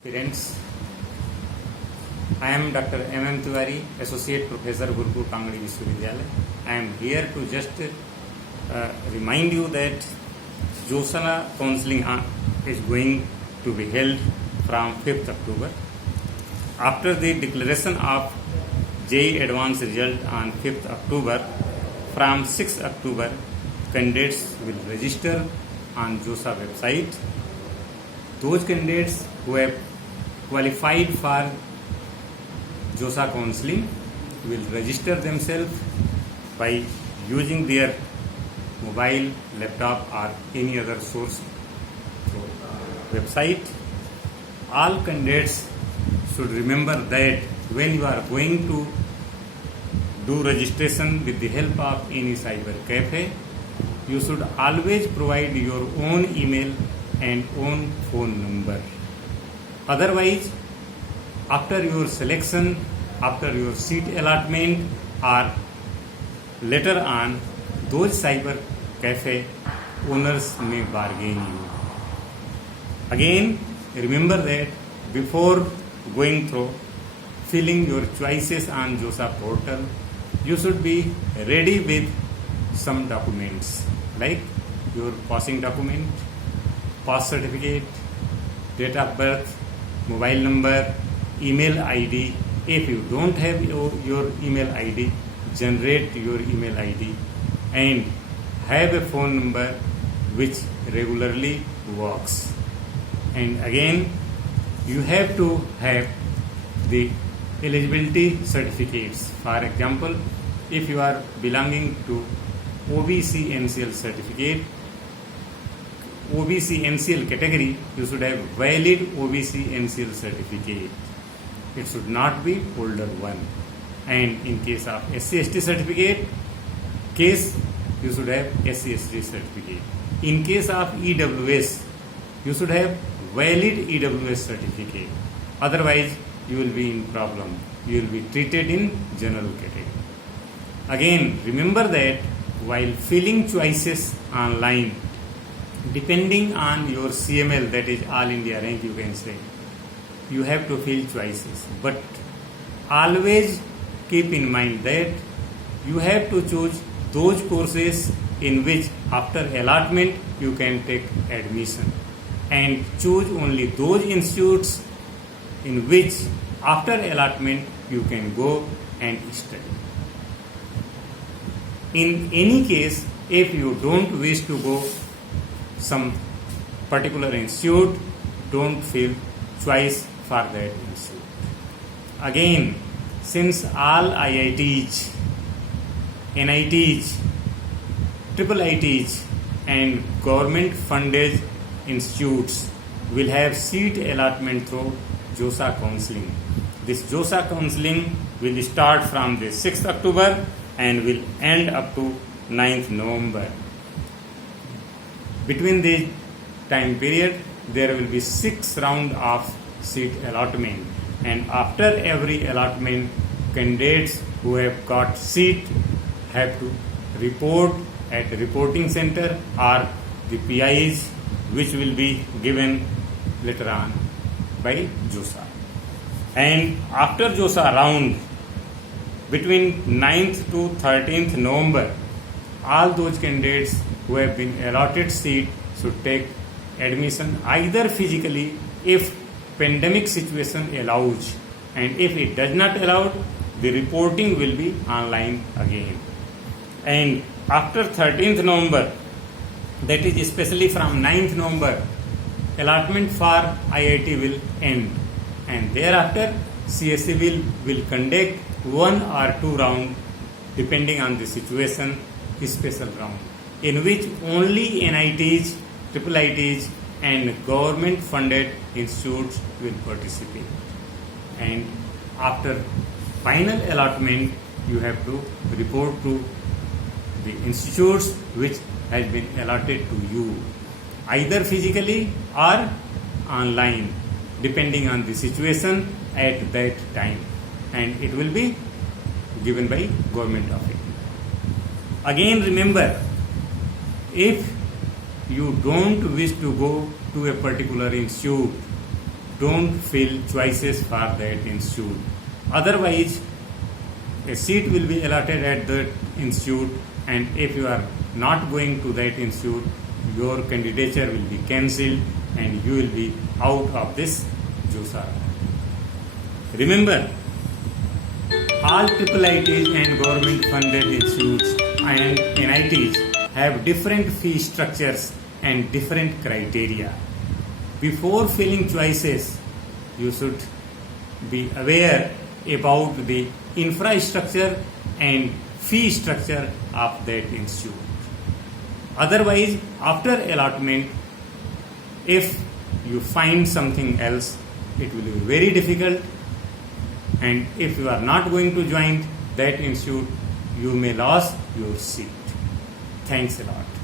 Parents, I am Dr. M. Tiwari, Associate Professor, Gurukul Kangadi Vishwavidyalaya. I am here to just remind you that JOSA counseling is going to be held from 5th October. After the declaration of JEE Advanced result on 5th October, from 6th October, candidates will register on JOSA website. Those candidates who have qualified for JOSA counseling will register themselves by using their mobile, laptop or any other source website. All candidates should remember that when you are going to do registration with the help of any cyber cafe, you should always provide your own email and own phone number. Otherwise, after your selection, after your seat allotment or later on, those cyber cafe owners may bargain you. Again, remember that before going through filling your choices on JOSA portal, you should be ready with some documents like your passing document, pass certificate, date of birth, mobile number, email ID. If you don't have your email ID, generate your email ID and have a phone number which regularly works. And again, you have to have the eligibility certificates. For example, if you are belonging to OBC NCL certificate, OBC NCL category, you should have valid OBC NCL certificate. It should not be older one. And in case of SC/ST certificate, you should have SC/ST certificate. In case of EWS, you should have valid EWS certificate. Otherwise, you will be in problem. You will be treated in general category. Again, remember that while filling choices online, depending on your CML, that is All India rank, you can say, you have to fill choices. But always keep in mind that you have to choose those courses in which after allotment you can take admission, and choose only those institutes in which after allotment you can go and study. In any case, if you don't wish to go some particular institute, don't feel choice for that institute. Again, since all IITs, NITs, IIITs and government funded institutes will have seat allotment through JOSA counseling. This JOSA counseling will start from the 6th October and will end up to 9th November. Between the time period, there will be 6 rounds of seat allotment, and after every allotment, candidates who have got seat have to report at the reporting center or the PIs, which will be given later on by JOSA. And after JOSA round, between 9th to 13th November, all those candidates who have been allotted seat should take admission either physically if pandemic situation allows, and if it does not allow, the reporting will be online again. And after 13th November, that is especially from 9th November, allotment for IIT will end, and thereafter CSE will conduct 1 or 2 rounds depending on the situation, special round, in which only NITs, IIITs and government funded institutes will participate. And after final allotment, you have to report to the institutes which has been allotted to you, either physically or online, depending on the situation at that time, and it will be given by government of India. Again, remember, if you don't wish to go to a particular institute, don't fill choices for that institute. Otherwise, a seat will be allotted at that institute, and if you are not going to that institute, your candidature will be cancelled and you will be out of this JUSARA. Remember, all IIITs and government funded institutes and NITs have different fee structures and different criteria. Before filling choices, you should be aware about the infrastructure and fee structure of that institute. Otherwise, after allotment, if you find something else, it will be very difficult, and if you are not going to join that institute, you may lose your seat. Thanks a lot.